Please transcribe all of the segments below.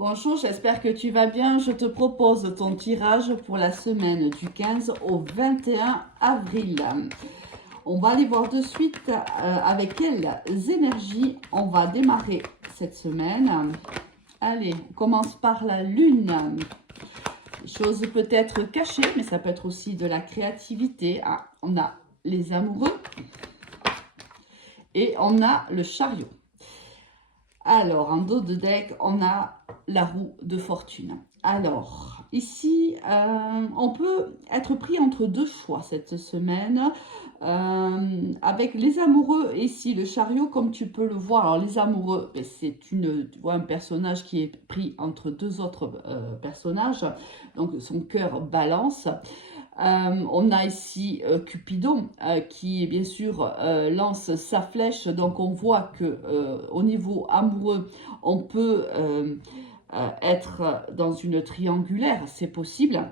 Bonjour, j'espère que tu vas bien. Je te propose ton tirage pour la semaine du 15 au 21 avril. On va aller voir de suite avec quelles énergies on va démarrer cette semaine. Allez, on commence par la lune. Chose peut-être cachée, mais ça peut être aussi de la créativité. Ah, on a les amoureux et on a le chariot. Alors, en dos de deck, on a la roue de fortune. Alors, ici, on peut être pris entre deux choix cette semaine. Avec les amoureux, ici, le chariot, comme tu peux le voir. Alors, les amoureux, c'est tu vois, un personnage qui est pris entre deux autres personnages. Donc, son cœur balance. On a ici Cupidon qui bien sûr lance sa flèche, donc on voit que au niveau amoureux on peut être dans une triangulaire, c'est possible,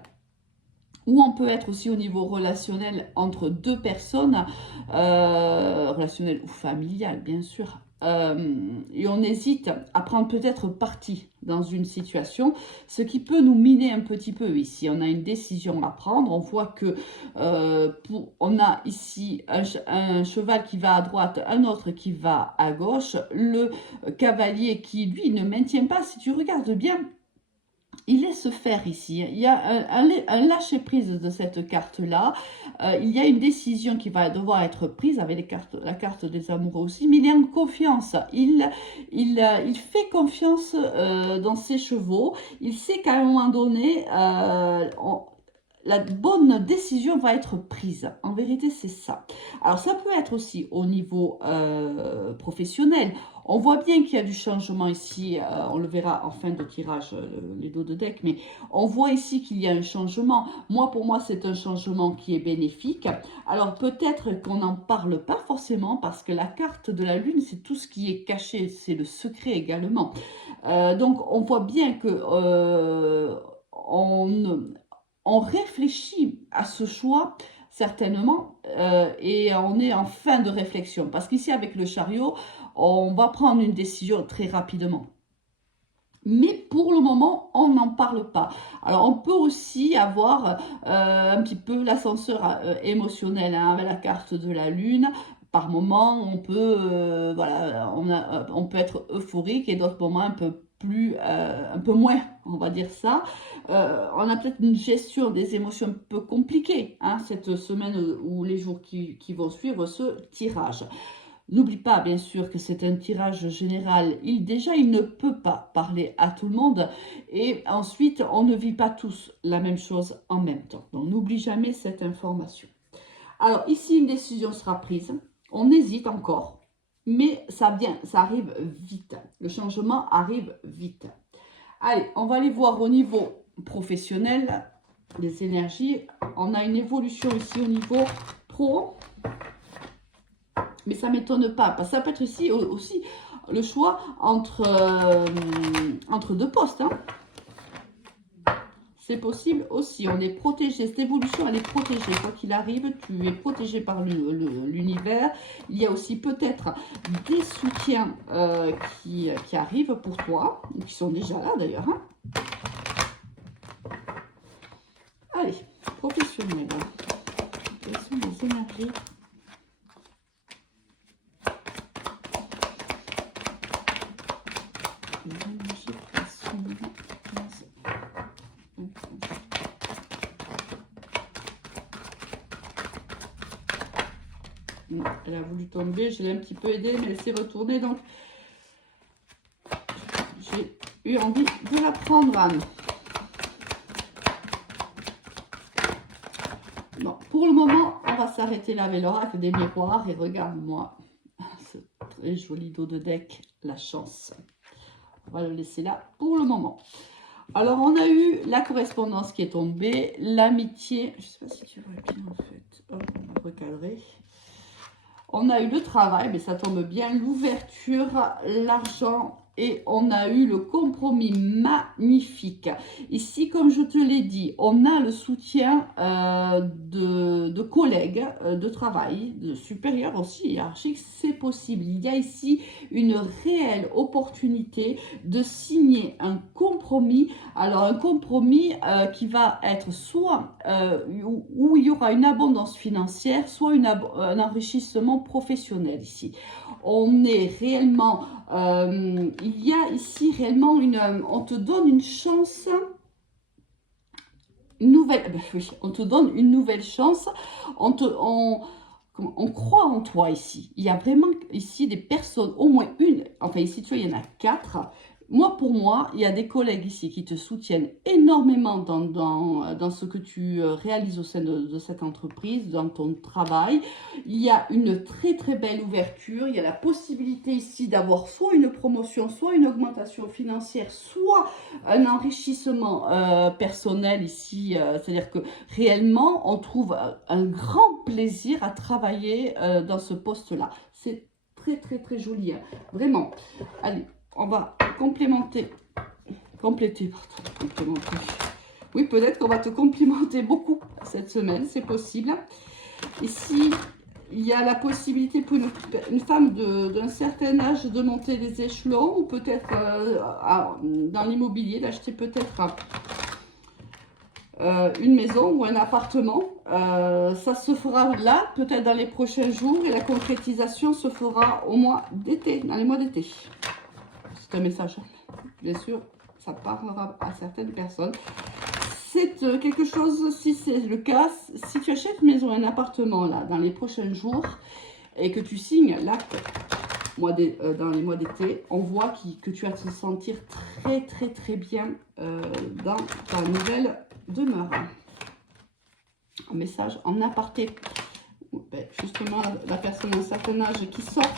ou on peut être aussi au niveau relationnel entre deux personnes, relationnel ou familial bien sûr. Et on hésite à prendre peut-être parti dans une situation, ce qui peut nous miner un petit peu ici. On a une décision à prendre, on voit que on a ici un cheval qui va à droite, un autre qui va à gauche, le cavalier qui lui ne maintient pas, si tu regardes bien, il laisse faire ici. Il y a un lâcher-prise de cette carte-là. Il y a une décision qui va devoir être prise avec la carte des amoureux aussi, mais il est en confiance. Il fait confiance dans ses chevaux. Il sait qu'à un moment donné, la bonne décision va être prise. En vérité, c'est ça. Alors, ça peut être aussi au niveau professionnel. On voit bien qu'il y a du changement ici. On le verra en fin de tirage, les dos de deck. Mais on voit ici qu'il y a un changement. Pour moi, c'est un changement qui est bénéfique. Alors, peut-être qu'on n'en parle pas forcément parce que la carte de la lune, c'est tout ce qui est caché. C'est le secret également. Donc, on voit bien que on réfléchit à ce choix certainement et on est en fin de réflexion parce qu'ici avec le chariot on va prendre une décision très rapidement, mais pour le moment on n'en parle pas. Alors on peut aussi avoir un petit peu l'ascenseur émotionnel avec la carte de la lune. Par moment on peut voilà, on peut être euphorique et d'autres moments un peu moins, on va dire ça. On a peut-être une gestion des émotions un peu compliquée cette semaine ou les jours qui vont suivre ce tirage. N'oublie pas, bien sûr, que c'est un tirage général. Il ne peut pas parler à tout le monde. Et ensuite, on ne vit pas tous la même chose en même temps. Donc, n'oublie jamais cette information. Alors, ici, une décision sera prise. On hésite encore, mais ça arrive vite. Le changement arrive vite. Allez, on va aller voir au niveau professionnel les énergies. On a une évolution ici au niveau pro. Mais ça ne m'étonne pas, parce que ça peut être ici aussi le choix entre deux postes. C'est possible aussi, on est protégé, cette évolution elle est protégée, quoi qu'il arrive, tu es protégé par l'univers. Il y a aussi peut-être des soutiens qui arrivent pour toi, qui sont déjà là d'ailleurs. Allez, professionnel. Quelles sont les énergies ? Elle a voulu tomber, je l'ai un petit peu aidée, mais elle s'est retournée, donc j'ai eu envie de la prendre, Anne. Bon, pour le moment, on va s'arrêter là avec l'oracle des miroirs et regarde-moi ce très joli dos de deck, la chance. On va le laisser là pour le moment. Alors, on a eu la correspondance qui est tombée, l'amitié. Je ne sais pas si tu vois bien en fait. Hop, on va recadrer. On a eu le travail, mais ça tombe bien, l'ouverture, l'argent et on a eu le compromis magnifique. Ici, comme je te l'ai dit, on a le soutien de collègues de travail, de supérieurs aussi hiérarchiques, c'est possible. Il y a ici une réelle opportunité de signer un compromis. Alors un compromis qui va être soit où il y aura une abondance financière, soit un enrichissement professionnel ici. On est réellement, il y a ici réellement on te donne une chance, une nouvelle, oui, on te donne une nouvelle chance, on croit en toi ici. Il y a vraiment ici des personnes, au moins une, enfin ici tu vois, il y en a 4. Pour moi, il y a des collègues ici qui te soutiennent énormément dans ce que tu réalises au sein de cette entreprise, dans ton travail. Il y a une très très belle ouverture. Il y a la possibilité ici d'avoir soit une promotion, soit une augmentation financière, soit un enrichissement personnel ici. C'est-à-dire que réellement, on trouve un grand plaisir à travailler dans ce poste-là. C'est très très très joli, hein. Vraiment. Allez. On va compléter. Oui, peut-être qu'on va te complimenter beaucoup cette semaine, c'est possible. Ici, il y a la possibilité pour une femme d'un certain âge de monter les échelons ou peut-être dans l'immobilier, d'acheter peut-être une maison ou un appartement. Ça se fera là, peut-être dans les prochains jours, et la concrétisation se fera au mois d'été, dans les mois d'été. C'est un message, bien sûr, ça parlera à certaines personnes. C'est quelque chose, si c'est le cas, si tu achètes une maison, un appartement là, dans les prochains jours, et que tu signes l'acte dans les mois d'été, on voit que tu vas te sentir très très très bien dans ta nouvelle demeure. Un message en aparté. Ben, justement, la personne d'un certain âge qui sort.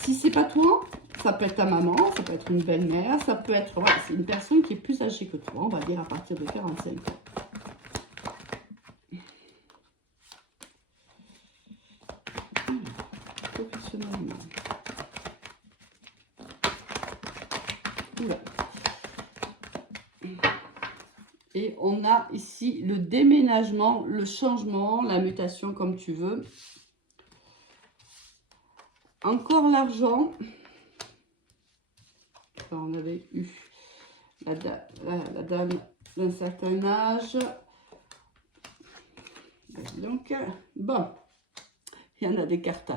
Si c'est pas toi, ça peut être ta maman, ça peut être une belle-mère, ça peut être... Voilà, c'est une personne qui est plus âgée que toi, on va dire à partir de 45 ans. Professionnellement. Oula. Et on a ici le déménagement, le changement, la mutation comme tu veux. Encore l'argent. On avait eu la dame d'un certain âge. Donc, bon, il y en a des cartes.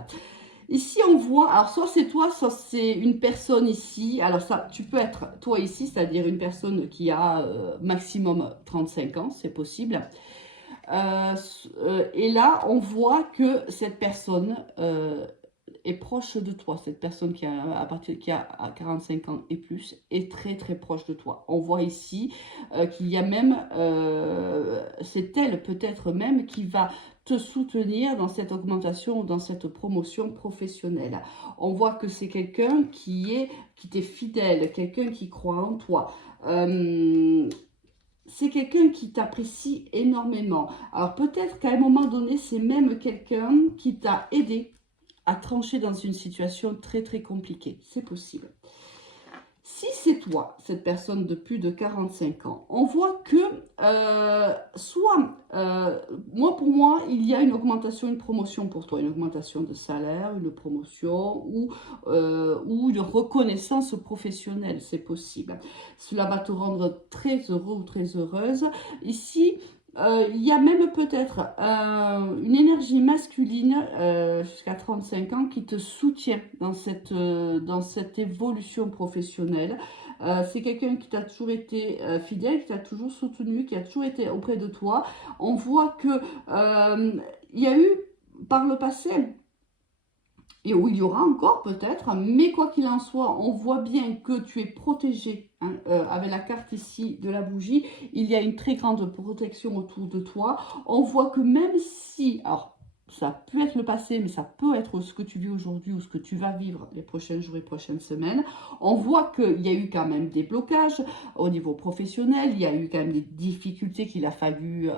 Ici, on voit, alors soit c'est toi, soit c'est une personne ici. Alors ça, tu peux être toi ici, c'est-à-dire une personne qui a maximum 35 ans, c'est possible. Et là, on voit que cette personne est proche de toi. Cette personne qui a 45 ans et plus est très très proche de toi. On voit ici qu'il y a même, c'est elle peut-être même qui va te soutenir dans cette augmentation ou dans cette promotion professionnelle. On voit que c'est quelqu'un qui t'est fidèle, quelqu'un qui croit en toi. C'est quelqu'un qui t'apprécie énormément. Alors peut-être qu'à un moment donné, c'est même quelqu'un qui t'a aidé à trancher dans une situation très très compliquée. C'est possible. Si c'est toi, cette personne de plus de 45 ans, on voit que pour moi, il y a une augmentation, une promotion pour toi, une augmentation de salaire, une promotion ou une reconnaissance professionnelle, c'est possible. Cela va te rendre très heureux ou très heureuse. Ici, il y a même peut-être une énergie masculine jusqu'à 35 ans qui te soutient dans cette évolution professionnelle. C'est quelqu'un qui t'a toujours été fidèle, qui t'a toujours soutenu, qui a toujours été auprès de toi. On voit que il y a eu par le passé, et où il y aura encore peut-être, mais quoi qu'il en soit, on voit bien que tu es protégé, hein, avec la carte ici de la bougie, il y a une très grande protection autour de toi. On voit que même si, alors ça peut être le passé, mais ça peut être ce que tu vis aujourd'hui ou ce que tu vas vivre les prochains jours et prochaines semaines. On voit qu'il y a eu quand même des blocages au niveau professionnel, il y a eu quand même des difficultés qu'il a fallu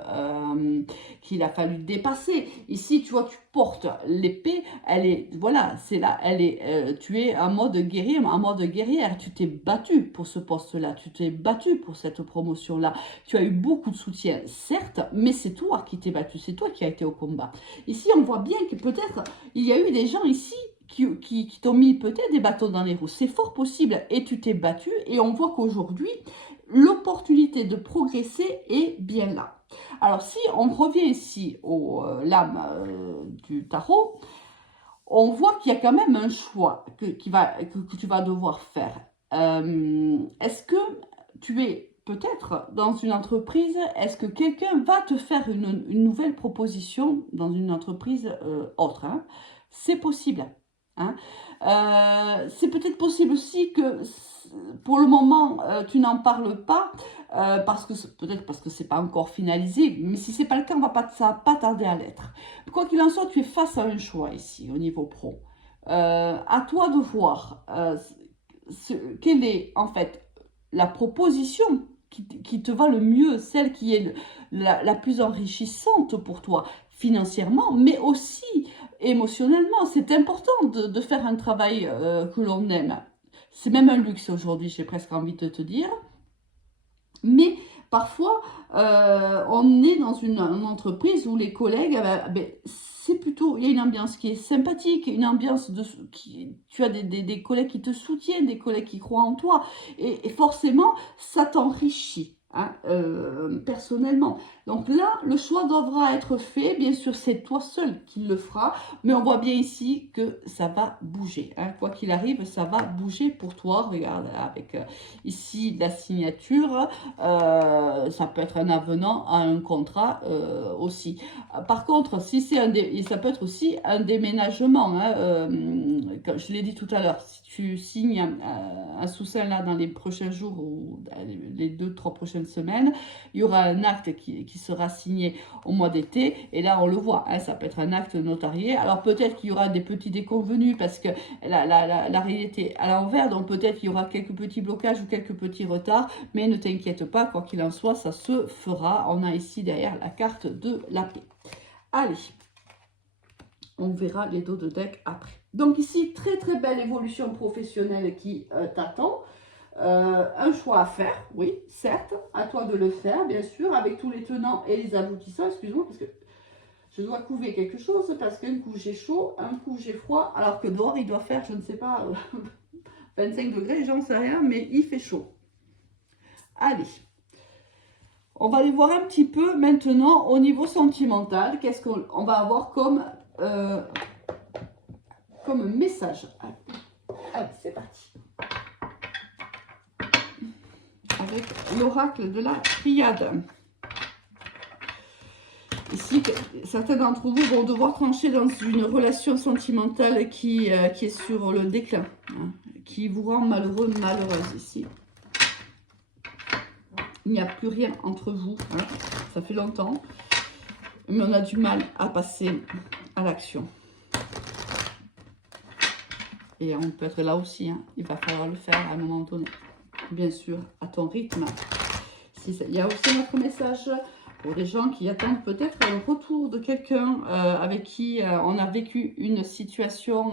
dépasser. Ici, tu vois, tu portes l'épée, elle est, voilà, c'est là, elle est, tu es en mode guerrier, en mode guerrière. Tu t'es battu pour ce poste-là, tu t'es battu pour cette promotion-là. Tu as eu beaucoup de soutien, certes, mais c'est toi qui t'es battu, c'est toi qui as été au combat. Ici, on voit bien que peut-être il y a eu des gens ici qui t'ont mis peut-être des bâtons dans les roues. C'est fort possible et tu t'es battu et on voit qu'aujourd'hui, l'opportunité de progresser est bien là. Alors, si on revient ici aux lames du tarot, on voit qu'il y a quand même un choix que tu vas devoir faire. Est-ce que tu es peut-être dans une entreprise, est-ce que quelqu'un va te faire une nouvelle proposition dans une entreprise autre, hein? C'est possible. Hein. C'est peut-être possible aussi que pour le moment, tu n'en parles pas, peut-être parce que c'est pas encore finalisé, mais si c'est pas le cas, ça va pas tarder à l'être. Quoi qu'il en soit, tu es face à un choix ici, au niveau pro. À toi de voir quelle est en fait la proposition qui te va le mieux, celle qui est la plus enrichissante pour toi financièrement, mais aussi émotionnellement. C'est important de faire un travail que l'on aime. C'est même un luxe aujourd'hui, j'ai presque envie de te dire. Mais parfois, on est dans une entreprise où les collègues, c'est plutôt, il y a une ambiance qui est sympathique, une ambiance tu as des collègues qui te soutiennent, des collègues qui croient en toi, et forcément, ça t'enrichit. Hein, personnellement. Donc là, le choix devra être fait. Bien sûr, c'est toi seul qui le fera, mais on voit bien ici que ça va bouger. Hein. Quoi qu'il arrive, ça va bouger pour toi. Regarde, avec ici la signature, ça peut être un avenant à un contrat aussi. Par contre, si c'est ça peut être aussi un déménagement. Hein, comme je l'ai dit tout à l'heure, si tu signes un sous-seing là dans les prochains jours ou les 2-3 prochaines semaines, il y aura un acte qui sera signé au mois d'été. Et là, on le voit, hein, ça peut être un acte notarié. Alors peut-être qu'il y aura des petits déconvenus parce que la réalité est à l'envers. Donc peut-être qu'il y aura quelques petits blocages ou quelques petits retards. Mais ne t'inquiète pas, quoi qu'il en soit, ça se fera. On a ici derrière la carte de la paix. Allez, on verra les dos de deck après. Donc ici, très très belle évolution professionnelle qui t'attend. Un choix à faire, oui, certes, à toi de le faire, bien sûr, avec tous les tenants et les aboutissants. Excuse-moi, parce que je dois couver quelque chose, parce qu'un coup j'ai chaud, un coup j'ai froid, alors que dehors il doit faire, je ne sais pas, 25 degrés, j'en sais rien, mais il fait chaud. Allez, on va aller voir un petit peu maintenant au niveau sentimental, qu'est-ce qu'on va avoir comme message. Allez, c'est parti. Avec l'oracle de la triade. Ici, certains d'entre vous vont devoir trancher dans une relation sentimentale qui est sur le déclin, hein, qui vous rend malheureux, malheureuse ici. Il n'y a plus rien entre vous, hein, ça fait longtemps, mais on a du mal à passer à l'action. Et on peut être là aussi, hein, il va falloir le faire à un moment donné, bien sûr, à ton rythme. Il y a aussi notre message pour des gens qui attendent peut-être un retour de quelqu'un avec qui on a vécu une situation,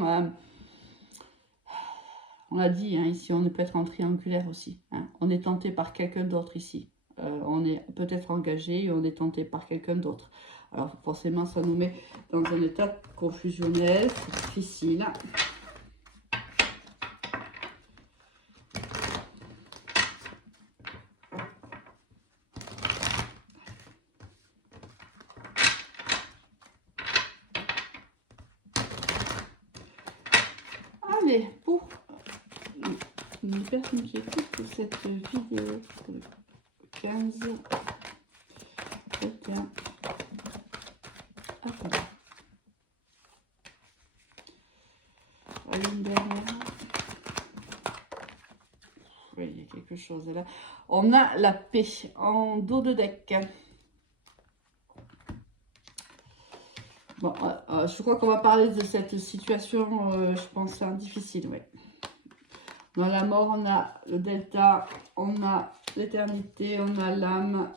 on l'a dit, hein, ici on peut être en triangulaire aussi, hein. On est tenté par quelqu'un d'autre ici, on est peut-être engagé et on est tenté par quelqu'un d'autre. Alors forcément ça nous met dans un état confusionnel, c'est difficile. Allez, pour une personne qui écoute cette vidéo, 15, 21, attends. Une dernière. Oui, il y a quelque chose là. On a la paix en dos de deck. Bon, je crois qu'on va parler de cette situation, je pense, hein, difficile, oui. Dans la mort, on a le delta, on a l'éternité, on a l'âme,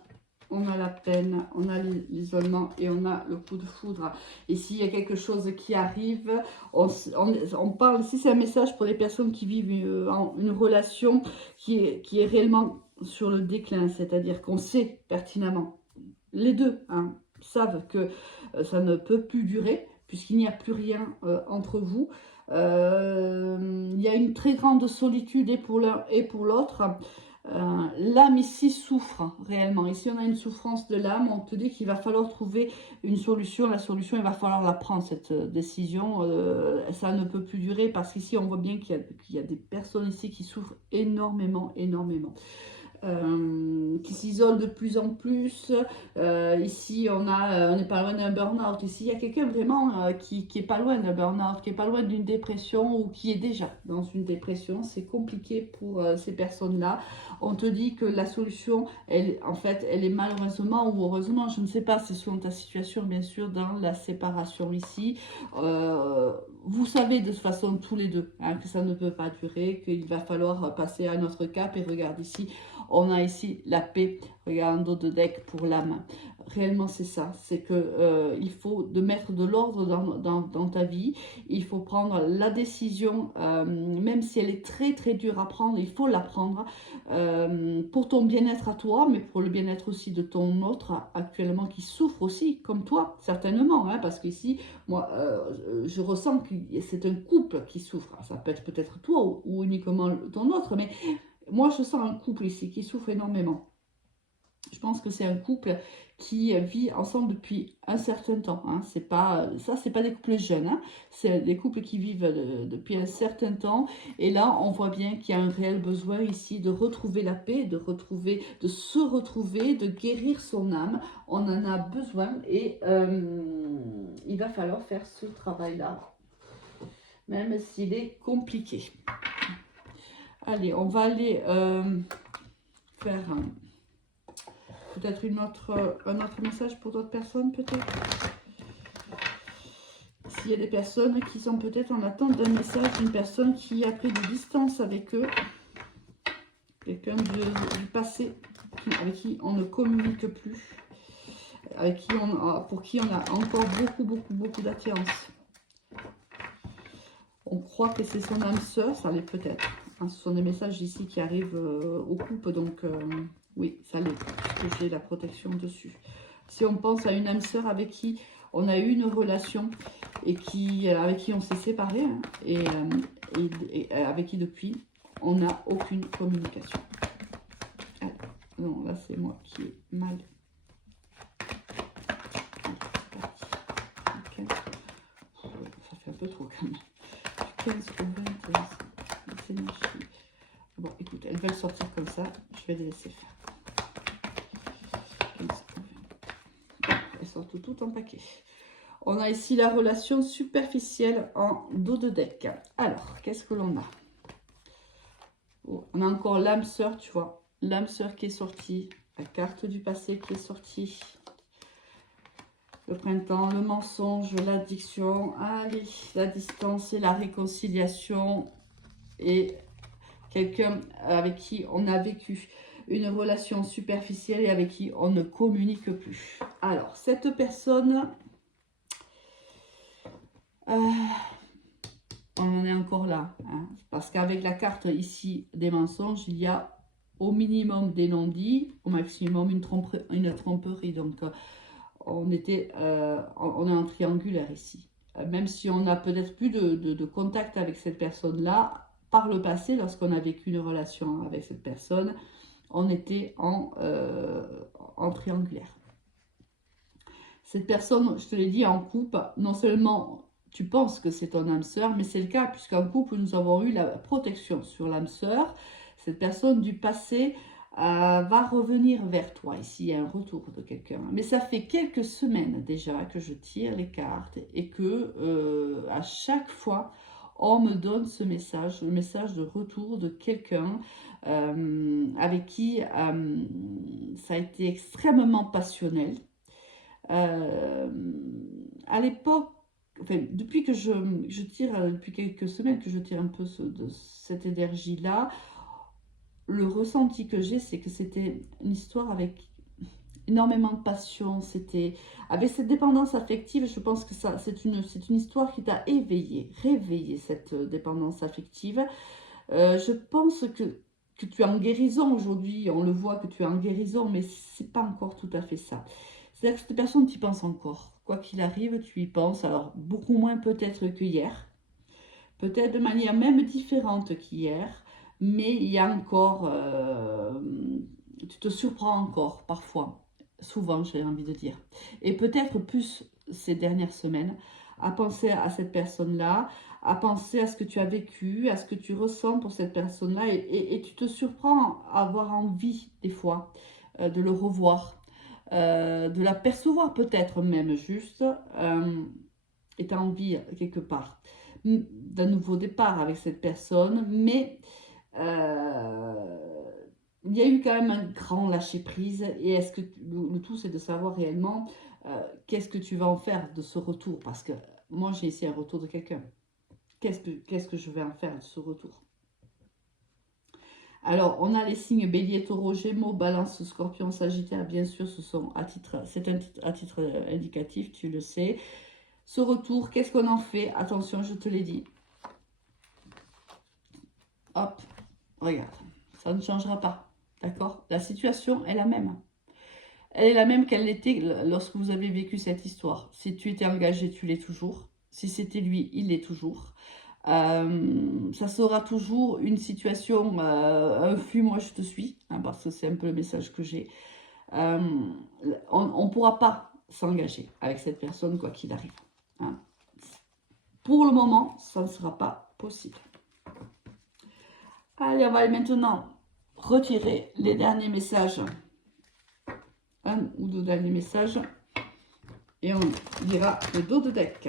on a la peine, on a l'isolement et on a le coup de foudre. Et s'il y a quelque chose qui arrive, on parle, si c'est un message pour les personnes qui vivent une relation qui est réellement sur le déclin, c'est-à-dire qu'on sait pertinemment, les deux hein, savent que ça ne peut plus durer, puisqu'il n'y a plus rien entre vous. Il y a une très grande solitude et pour l'un et pour l'autre. L'âme ici souffre réellement. Ici, on a une souffrance de l'âme. On te dit qu'il va falloir trouver une solution. La solution, il va falloir la prendre, cette décision. Ça ne peut plus durer parce qu'ici, on voit bien qu'il y a des personnes ici qui souffrent énormément, énormément. Qui s'isole de plus en plus. Ici, on n'est pas loin d'un burn-out. Ici, il y a quelqu'un vraiment qui est pas loin d'un burn-out, qui est pas loin d'une dépression ou qui est déjà dans une dépression. C'est compliqué pour ces personnes-là. On te dit que la solution, en fait, elle est malheureusement ou heureusement, je ne sais pas, c'est selon ta situation, bien sûr, dans la séparation ici. Vous savez de toute façon, tous les deux, hein, que ça ne peut pas durer, qu'il va falloir passer à notre cap. Et regarde ici, on a ici la paix, regarde un dos de deck pour l'âme. Réellement, c'est ça, c'est que il faut de mettre de l'ordre dans ta vie. Il faut prendre la décision, même si elle est très très dure à prendre, il faut la prendre pour ton bien-être à toi, mais pour le bien-être aussi de ton autre actuellement qui souffre aussi, comme toi, certainement, hein, parce qu'ici, moi, je ressens que c'est un couple qui souffre. Ça peut être peut-être toi ou uniquement ton autre, mais moi, je sens un couple ici qui souffre énormément. Je pense que c'est un couple qui vit ensemble depuis un certain temps. Hein. C'est pas des couples jeunes. Hein. C'est des couples qui vivent depuis un certain temps. Et là, on voit bien qu'il y a un réel besoin ici de retrouver la paix, de se retrouver, de guérir son âme. On en a besoin et il va falloir faire ce travail-là, même s'il est compliqué. Allez, on va aller faire peut-être un autre message pour d'autres personnes, peut-être. S'il y a des personnes qui sont peut-être en attente d'un message d'une personne qui a pris de distance avec eux, quelqu'un du passé avec qui on ne communique plus, pour qui on a encore beaucoup d'attirance. On croit que c'est son âme sœur, ça l'est peut-être. Hein, ce sont des messages ici qui arrivent au couple, donc oui, ça l'est, puisque j'ai la protection dessus. Si on pense à une âme sœur avec qui on a eu une relation et avec qui on s'est séparé, hein, et avec qui depuis, on n'a aucune communication. Ah, non, là c'est moi qui ai mal. Okay. Ça fait un peu trop quand même. 15 au 21, les énergies. Bon, écoute, elles veulent sortir comme ça, je vais les laisser faire. 15 au 20. Elles sortent toutes en paquet. On a ici la relation superficielle en dos de deck. Alors, qu'est-ce que l'on a? Oh, on a encore l'âme sœur, tu vois. L'âme sœur qui est sortie. La carte du passé qui est sortie. Le printemps, le mensonge, l'addiction, allez, la distance et la réconciliation. Et quelqu'un avec qui on a vécu une relation superficielle et avec qui on ne communique plus. Alors, cette personne, on en est encore là. Hein, parce qu'avec la carte ici des mensonges, il y a au minimum des non-dits, au maximum une tromperie. Donc, on est en triangulaire ici. Même si on n'a peut-être plus de contact avec cette personne-là, par le passé, lorsqu'on a vécu une relation avec cette personne, on était en triangulaire. Cette personne, je te l'ai dit, en couple, non seulement tu penses que c'est ton âme sœur, mais c'est le cas, puisqu'en couple, nous avons eu la protection sur l'âme sœur. Cette personne du passé va revenir vers toi. Ici, il y a un retour de quelqu'un. Mais ça fait quelques semaines déjà que je tire les cartes et que à chaque fois, on me donne ce message, le message de retour de quelqu'un avec qui ça a été extrêmement passionnel. à l'époque, enfin, depuis que je tire, depuis quelques semaines que je tire un peu de cette énergie-là, le ressenti que j'ai, c'est que c'était une histoire avec énormément de passion, c'était avec cette dépendance affective, je pense que ça c'est une histoire qui t'a éveillé, réveillé cette dépendance affective. Je pense que tu es en guérison aujourd'hui, on le voit que tu es en guérison, mais c'est pas encore tout à fait ça. C'est-à-dire que cette personne, tu y penses encore. Quoi qu'il arrive, tu y penses, alors beaucoup moins peut-être qu'hier, peut-être de manière même différente qu'hier, mais il y a encore, tu te surprends encore parfois, souvent j'ai envie de dire, et peut-être plus ces dernières semaines, à penser à cette personne-là, à penser à ce que tu as vécu, à ce que tu ressens pour cette personne-là, et tu te surprends à avoir envie des fois de le revoir, de l'apercevoir peut-être même juste, et tu as envie quelque part d'un nouveau départ avec cette personne, mais euh, il y a eu quand même un grand lâcher prise. Et est-ce que le tout, c'est de savoir réellement qu'est-ce que tu vas en faire de ce retour? Parce que moi, j'ai ici un retour de quelqu'un. Qu'est-ce que je vais en faire de ce retour? Alors, on a les signes Bélier, Taureau, Gémeaux, Balance, Scorpion, Sagittaire. Bien sûr, ce sont c'est à titre indicatif, tu le sais. Ce retour, qu'est-ce qu'on en fait? Attention, je te l'ai dit. Hop, regarde, ça ne changera pas. D'accord? La situation est la même. Elle est la même qu'elle l'était lorsque vous avez vécu cette histoire. Si tu étais engagé, tu l'es toujours. Si c'était lui, il l'est toujours. Ça sera toujours une situation, un flux, moi je te suis, hein, parce que c'est un peu le message que j'ai. Euh, on ne pourra pas s'engager avec cette personne quoi qu'il arrive. Hein. Pour le moment, ça ne sera pas possible. Allez, on va maintenant retirer les derniers messages. Un ou deux derniers messages. Et on lira le dos de deck.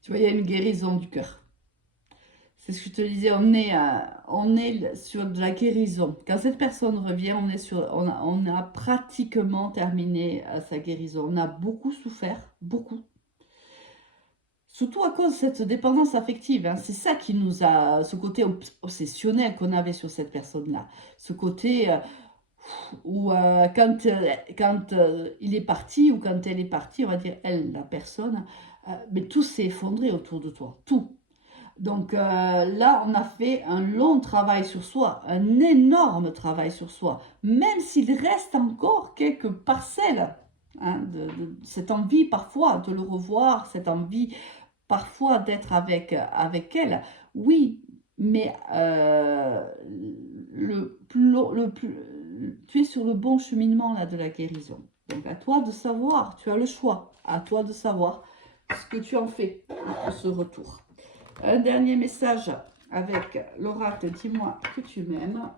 Tu vois, il y a une guérison du cœur. C'est ce que je te disais, on est sur de la guérison. Quand cette personne revient, on a pratiquement terminé sa guérison. On a beaucoup souffert, beaucoup. Surtout à cause de cette dépendance affective. Hein. C'est ça qui nous a, ce côté obsessionnel qu'on avait sur cette personne-là. Ce côté où quand il est parti ou quand elle est partie, on va dire elle, la personne, mais tout s'est effondré autour de toi. Tout. Donc là, on a fait un long travail sur soi, un énorme travail sur soi, même s'il reste encore quelques parcelles hein, de cette envie parfois de le revoir, cette envie parfois d'être avec elle. Oui, mais tu es sur le bon cheminement là, de la guérison. Donc à toi de savoir, tu as le choix, à toi de savoir ce que tu en fais de ce retour. Un dernier message avec l'oracle, dis-moi que tu m'aimes.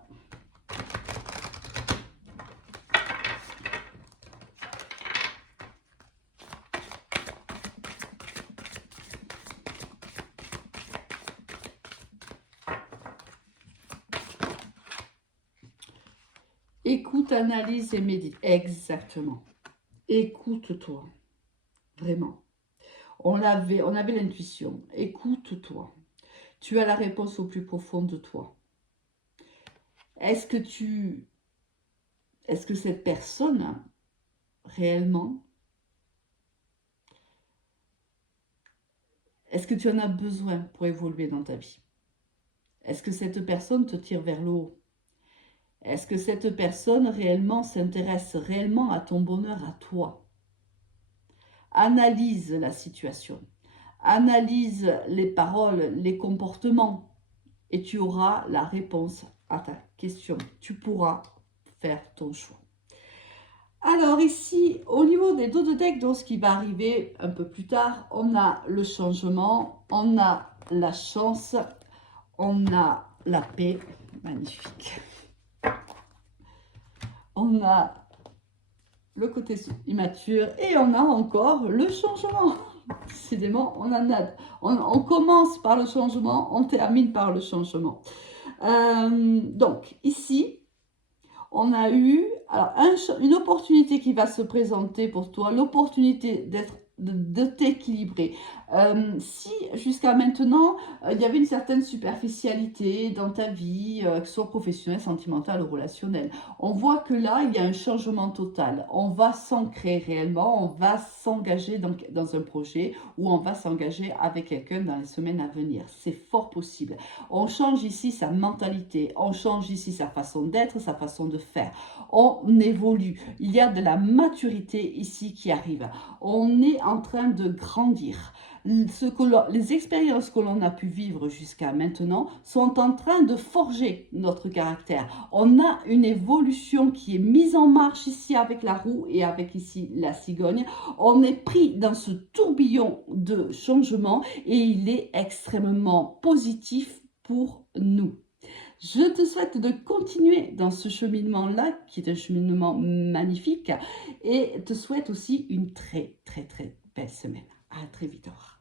Écoute, analyse et médite. Exactement. Écoute-toi. Vraiment. On avait l'intuition. Écoute-toi. Tu as la réponse au plus profond de toi. Est-ce que cette personne, réellement, est-ce que tu en as besoin pour évoluer dans ta vie? Est-ce que cette personne te tire vers le haut? Est-ce que cette personne réellement s'intéresse réellement à ton bonheur, à toi? Analyse la situation. Analyse les paroles, les comportements. Et tu auras la réponse à ta question. Tu pourras faire ton choix. Alors ici, au niveau des dos de deck, donc ce qui va arriver un peu plus tard, on a le changement, on a la chance, on a la paix, magnifique. On a le côté immature et on a encore le changement. Décidément, on commence par le changement, on termine par le changement. Donc ici, on a eu alors, une opportunité qui va se présenter pour toi, l'opportunité de t'équilibrer. Si jusqu'à maintenant, il y avait une certaine superficialité dans ta vie, que ce soit professionnelle, sentimentale ou relationnelle, on voit que là, il y a un changement total. On va s'ancrer réellement, on va s'engager dans un projet ou on va s'engager avec quelqu'un dans les semaines à venir. C'est fort possible. On change ici sa mentalité, on change ici sa façon d'être, sa façon de faire. On évolue. Il y a de la maturité ici qui arrive. On est en train de grandir. Les expériences que l'on a pu vivre jusqu'à maintenant sont en train de forger notre caractère. On a une évolution qui est mise en marche ici avec la roue et avec ici la cigogne. On est pris dans ce tourbillon de changement et il est extrêmement positif pour nous. Je te souhaite de continuer dans ce cheminement-là, qui est un cheminement magnifique, et te souhaite aussi une très, très, très belle semaine. À très vite. Au revoir.